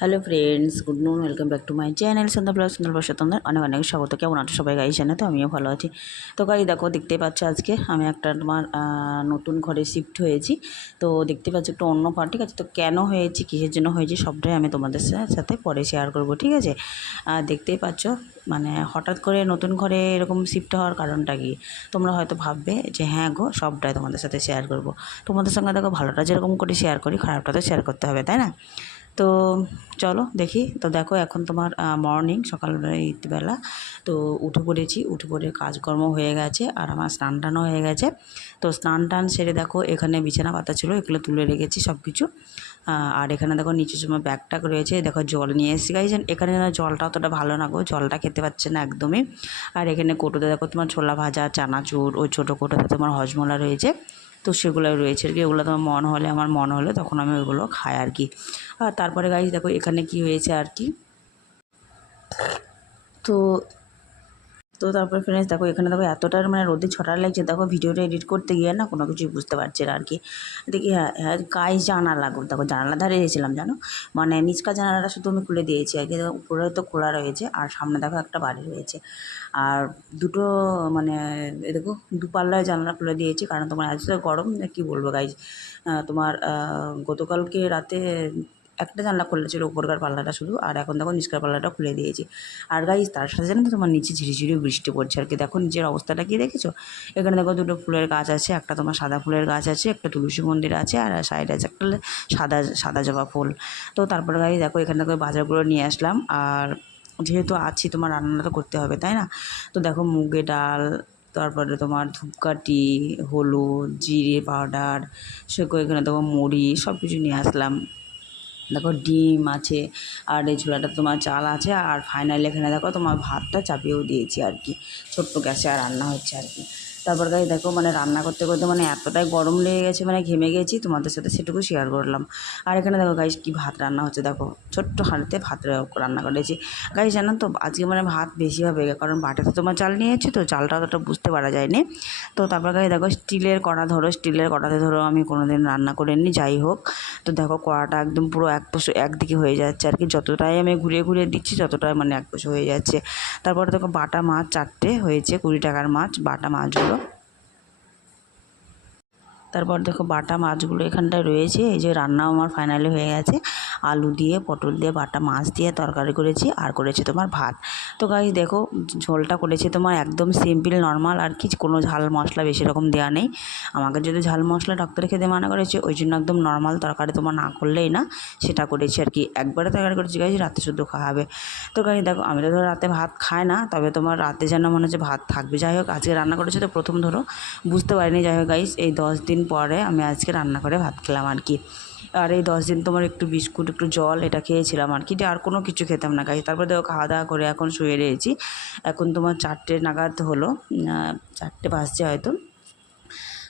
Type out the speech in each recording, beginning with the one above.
Hello friends good morning welcome back to my channel Sandhya vlog সুন্দর বসে তোমাদের অনেক অনেক স্বাগত। কেমন আছো সবাই? গাই জানে তো, আমিও ভালো আছি। তো গাই দেখো দেখতেই পাচ্ছ আজকে আমি একটা তোমার নতুন ঘরে শিফট হয়েছি। তো দেখতে পাচ্ছ একটু অন্য ঘর ঠিক আছে? তো কেন হয়েছি, কিসের জন্য হয়েছি, সবটাই আমি তোমাদের সাথে পরে শেয়ার করব, ঠিক আছে? আর দেখতেই পাচ্ছ মানে হঠাৎ করে নতুন ঘরে এরকম শিফট হওয়ার কারণটা কি? তোমরা হয়তো ভাববে যে হ্যাঁ গো, সবটাই তোমাদের সাথে শেয়ার করব। তোমাদের সঙ্গে দেখো, ভালোটা যেরকম করে শেয়ার করি, খারাপটা তো শেয়ার করতে হবে, তাই না? তো চলো দেখি। তো দেখো এখন তোমার মর্নিং সকালবেলা তো উঠে পড়েছি, উঠে পড়ে কাজকর্ম হয়ে গেছে আর আমার স্নান টানও হয়ে গেছে। তো স্নান টান সেরে দেখো এখানে বিছানা পাতা ছিল, এগুলো তুলে রেখেছি সব কিছু আর এখানে দেখো নিচে সময় ব্যাগ ট্যাগ রয়েছে, দেখো জল নিয়ে এসেছি। গাইছেন এখানে জলটা অতটা ভালো না গো, জলটা খেতে পাচ্ছে না একদমই। আর এখানে কোটোতে দেখো তোমার ছোলা ভাজা, চানাচুর, ওই ছোটো কোটোতে তোমার হজমোলা রয়েছে। তো সেগুলো রয়েছে আর কি। ওগুলো তোমার মন হলে, আমার মন হলে তখন আমি ওইগুলো খাই আর কি। আর তারপরে গাইজ দেখো, এখানে কি হয়েছে আর কি? তো তো তারপর ফ্রেন্ডস দেখো এখানে দেখো এতটার মানে রোদে ছটার লাগছে। দেখো ভিডিওটা এডিট করতে গিয়ে না কোনো কিছুই বুঝতে পারছি না আর কি দেখি হ্যাঁ হ্যাঁ গায়ে জানালা দেখো জানালা ধারে এসেছিলাম, জানো? মানে নিচকা জানালাটা শুধু আমি খুলে দিয়েছি আর কি উপরে তো খোলা রয়েছে, আর সামনে দেখো একটা বাড়ি রয়েছে। আর দুটো মানে এ দেখো দু পাল্লায় জানলা খুলে দিয়েছি, কারণ তোমার তো গরম, কী বলব গাইজ তোমার গতকালকে রাতে একটা জানলা খোলা ছিল উপরকার পাল্লাটা শুধু, আর এখন দেখো নিচকার পাল্লাটা খুলে দিয়েছি। আর গাইজ তার সাথে জানো তোমার নিচে ঝিরিঝিরি বৃষ্টি পড়ছে, আর কি দেখো নিচের অবস্থাটা কি দেখেছ? এখানে দেখো দুটো ফুলের গাছ আছে, একটা তোমার সাদা ফুলের গাছ আছে, একটা তুলসী মন্দির আছে, আর সাইডে আছে একটা সাদা সাদা জবা ফুল। তো তারপরে গাইজ দেখো এখানে দেখো বাজারগুলো নিয়ে আসলাম, আর যেহেতু আছি তোমার রান্নাটা তো করতে হবে, তাই না? তো দেখো মুগে ডাল, তারপরে তোমার ধূপকাঠি, হলুদ, জিরে পাউডার সেগুলো এখানে তোমার মুড়ি সব কিছু নিয়ে আসলাম। দেখো ডিম আছে, আর এই ছোলাটা তোমার চাল আছে, আর ফাইনালি এখানে দেখো তোমার ভাতটা চাপিয়েও দিয়েছি আর কি। ছোট্ট গ্যাসে আর রান্না হচ্ছে আর কি। তারপর গাই দেখো মানে রান্না করতে করতে মানে এতটাই গরম লেগে গেছে মানে ঘেমে গেছি, তোমাদের সাথে সেটুকু শেয়ার করলাম। আর এখানে দেখো গাইস কি ভাত রান্না হচ্ছে দেখো। ছোট্ট হাঁড়িতে ভাত রান্না করেছি গাইস জানো তো, আজকে মানে ভাত বেশি হবে, কারণ বাটাতে তোমার চাল নিয়েছি তো চালটা অতটা বুঝতে পারা যায়নি। তো তারপর গাই দেখো স্টিলের কড়া ধরো, স্টিলের কড়াতে ধরো আমি কোনোদিন রান্না করিনি যাই হোক। তো দেখো কড়াটা একদম পুরো এক পোষো একদিকে হয়ে যাচ্ছে আর কি, যতটাই আমি ঘুরিয়ে ঘুরিয়ে দিচ্ছি, ততটাই মানে এক পোষো হয়ে যাচ্ছে। তারপরে দেখো বাটা মাছ চারটে হয়েছে, কুড়ি টাকার মাছ, বাটা মাছগুলো। তারপর দেখো বাটা মাছগুলো এখানটায় রয়েছে। এই যে রান্নাও আমার ফাইনালি হয়ে গেছে। আলু দিয়ে, পটল দিয়ে, বাটা মাছ দিয়ে তরকারি করেছি আর করেছি তোমার ভাত। তো গাই দেখো ঝোলটা করেছি তোমার একদম সিম্পল নর্মাল আর কি, কোনো ঝাল মশলা বেশি রকম দেওয়া নেই। আমাকে যদি ঝাল মশলা ডাক্তার খেতে মানা করেছে, ওই জন্য একদম নর্মাল তরকারি তোমার না করলেই না, সেটা করেছি আর কি। একবারে তরকারি করেছি গাই রাতে শুধু খাওয়া হবে তো গাই দেখো আমি তো ধরো রাতে ভাত খাই না, তবে তোমার রাতে যেন মনে হচ্ছে ভাত থাকবে। যাই হোক, আজকে রান্না করেছি তো প্রথম ধরো, বুঝতে পারিনি। যাই হোক গাইস এই দশ দিন পরে আমি আজকে রান্না করে ভাত খেলাম আর কি। আর এই দশ দিন তোমার একটু বিস্কুট, একটু জল এটা খেয়েছিলাম আর কি। আর কোনো কিছু খেতাম না খাই তারপরে দেখো খাওয়া দাওয়া করে এখন শুয়ে রয়েছি। এখন তোমার চারটে নাগাদ হলো চারটে বাজছে হয়তো।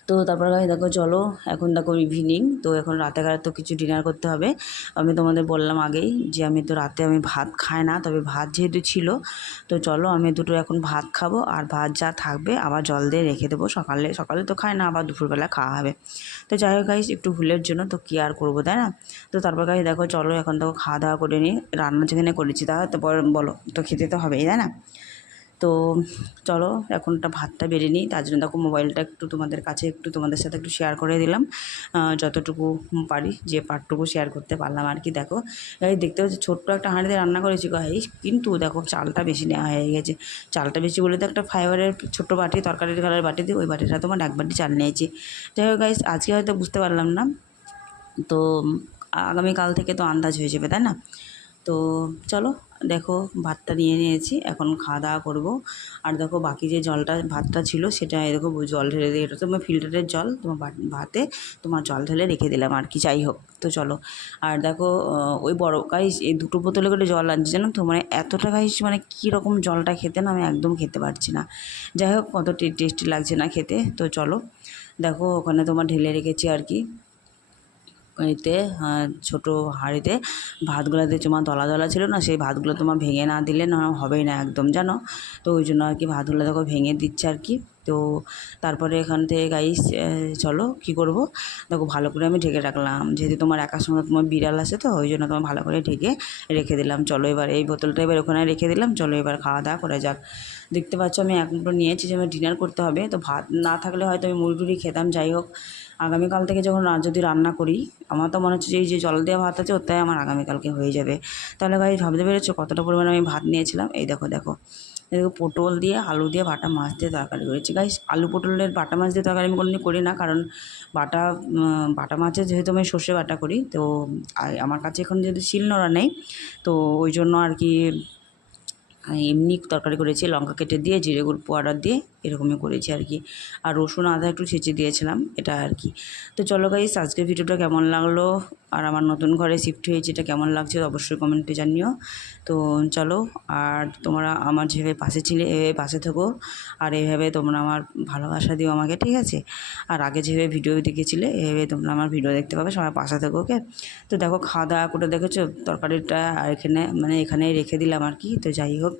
তো তারপর গাড়ি দেখো, চলো, এখন দেখো ইভিনিং তো এখন রাতে গাড়ি তো কিছু ডিনার করতে হবে। আমি তোমাদের বললাম আগেই যে আমি তো রাতে আমি ভাত খাই না, তবে ভাত যেহেতু ছিল, তো চলো আমি দুটো এখন ভাত খাব, আর ভাত যা থাকবে আবার জল দিয়ে রেখে দেবো। সকালে সকালে তো খাই না, আবার দুপুরবেলা খাওয়া হবে। তো যাই হোক গাইস, একটু ভুলের জন্য তো কী আর করব, তাই না? তো তারপর গাড়ি দেখো, চলো এখন দেখো খাওয়া দাওয়া করে নিই। রান্না যেখানে করেছি তা তো বলো, তো খেতে তো হবেই, তাই না? তো চলো, এখনটা ভাতটা বেড়ে নিই। তার জন্য দেখো মোবাইলটা একটু তোমাদের কাছে, একটু তোমাদের সাথে একটু শেয়ার করে দিলাম। যতটুকু পারি, যে পার্টটুকু শেয়ার করতে পারলাম আর কি। দেখো, এই দেখতে হচ্ছে ছোট্ট একটা হাঁড়িতে রান্না করেছি গাইস কিন্তু দেখো চালটা বেশি নেওয়া হয়ে গেছে। চালটা বেশি বলে তো একটা ফাইবারের ছোট্ট বাটি, তরকারির কালার বাটি দিয়ে ওই বাটিটা তোমার এক বাটি চাল নিয়েছি। যাই হোক গাইস আজকে হয়তো বুঝতে পারলাম না। তো আগামীকাল থেকে তো আন্দাজ হয়ে যাবে, তাই না? তো চলো দেখো ভাতটা নিয়ে নিয়েছি, এখন খাওয়া দাওয়া করব। আর দেখো বাকি যে জলটা, ভাতটা ছিল সেটা দেখো জল ঢেলে দিয়ে এটা তোমার ফিল্টারের জল, তোমার ভাতে তোমার জল ঢেলে রেখে দিলাম আর কি, যাই হোক। তো চলো, আর দেখো ওই বড় গাইস এই দুটো বোতলে করে জল আনছি, জানো তো? মানে এতটা গাইস মানে কীরকম জলটা খেতে না আমি একদম খেতে পারছি না। যাই হোক, কত টেস্টি লাগছে না খেতে। তো চলো, দেখো ওখানে তোমার ঢেলে রেখেছি আর কি। এতে ছোটো হাঁড়িতে ভাতগুলো দিয়ে তোমার দলা দলা ছিল না, সেই ভাতগুলো তোমার ভেঙে না দিলে না হবেই না একদম, জানো? তো ওই জন্য আর কি ভাতগুলো দেখো ভেঙে দিচ্ছে আর কি। তো তারপরে এখান থেকে গাইস চলো কি করব? দেখো ভালো করে আমি ঢেকে রাখলাম। যেহেতু তোমার একার সঙ্গে তোমার বিড়াল আছে তো, ওই জন্য তোমার ভালো করে ঢেকে রেখে দিলাম। চলো এবার এই বোতলটা এবার ওখানে রেখে দিলাম। চলো এবার খাওয়া দাওয়া করা যাক। দেখতে পাচ্ছ আমি এক মুঠো নিয়েছি যে আমার ডিনার করতে হবে। তো ভাত না থাকলে হয়তো আমি মুড়ি টুড়ি খেতাম, যাই হোক। আগামীকাল থেকে যখন যদি রান্না করি, আমার তো মনে হচ্ছে যে এই যে জল দেওয়া ভাত আছে ওটাই আমার আগামীকালকে হয়ে যাবে। তাহলে ভাই ভাবতে পেরেছ কতটা পরিমাণে আমি ভাত নিয়েছিলাম? এই দেখো দেখো। এই দেখো পটল দিয়ে আলু দিয়ে বাটা মাছ দিয়ে তরকারি করেছি। গাইস আলু পটলের বাটা মাছ দিয়ে তরকারি আমি কোনোদিন করি না, কারণ বাটা বাটা মাছের যেহেতু আমি সর্ষে বাটা করি, তো আমার কাছে এখন যেহেতু শিলনোড়া নেই, তো ওই জন্য আর কি এমনি তরকারি করেছি, লঙ্কা কেটে দিয়ে, জিরে গুঁড়ো পাউডার দিয়ে এরকমই করেছি আর কি। আর রসুন আদা একটু ছেঁচে দিয়েছিলাম, এটা আর কি। তো চলো গাইস আজকের ভিডিওটা কেমন লাগল? আর আমার নতুন ঘরে শিফট হয়েছে এটা কেমন লাগছে অবশ্যই কমেন্টে জানিও। তো চলো, আর তোমরা আমার যেভাবে পাশে ছিলে এভাবে পাশে থেকো, আর এইভাবে তোমরা আমার ভালোবাসা দিও আমাকে, ঠিক আছে? আর আগে যেভাবে ভিডিও দেখেছিলে, এভাবে তোমরা আমার ভিডিও দেখতে পাবে, সবাই পাশে থেকো ওকে তো দেখো খাওয়া দাওয়া করে দেখেছ? তরকারিটা আর এখানে মানে এখানেই রেখে দিলাম আর কি। তো যাই হোক,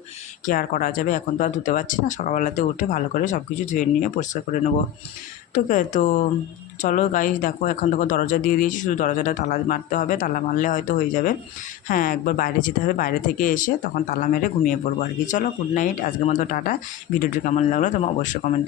কি আর করা যাবে? এখন তো আর ধুতে পারছি না, সকালবেলাতে উঠে ভালো করে সব কিছু ধুয়ে নিয়ে পরিষ্কার করে নেব। আছে তো চলো গাইস দেখো, এখন দেখো দরজা দিয়ে দিয়েছি, শুধু দরজাটা তালা মারতে হবে, তালা মারলে হয়তো হয়ে যাবে। হ্যাঁ একবার বাইরে যেতে হবে, বাইরে থেকে এসে তখন তালা মেরে ঘুমিয়ে পড়ব আর কি। চলো গুড নাইট আজকের মতো টাটা। ভিডিওটি কেমন লাগল তোমার অবশ্যই কমেন্টে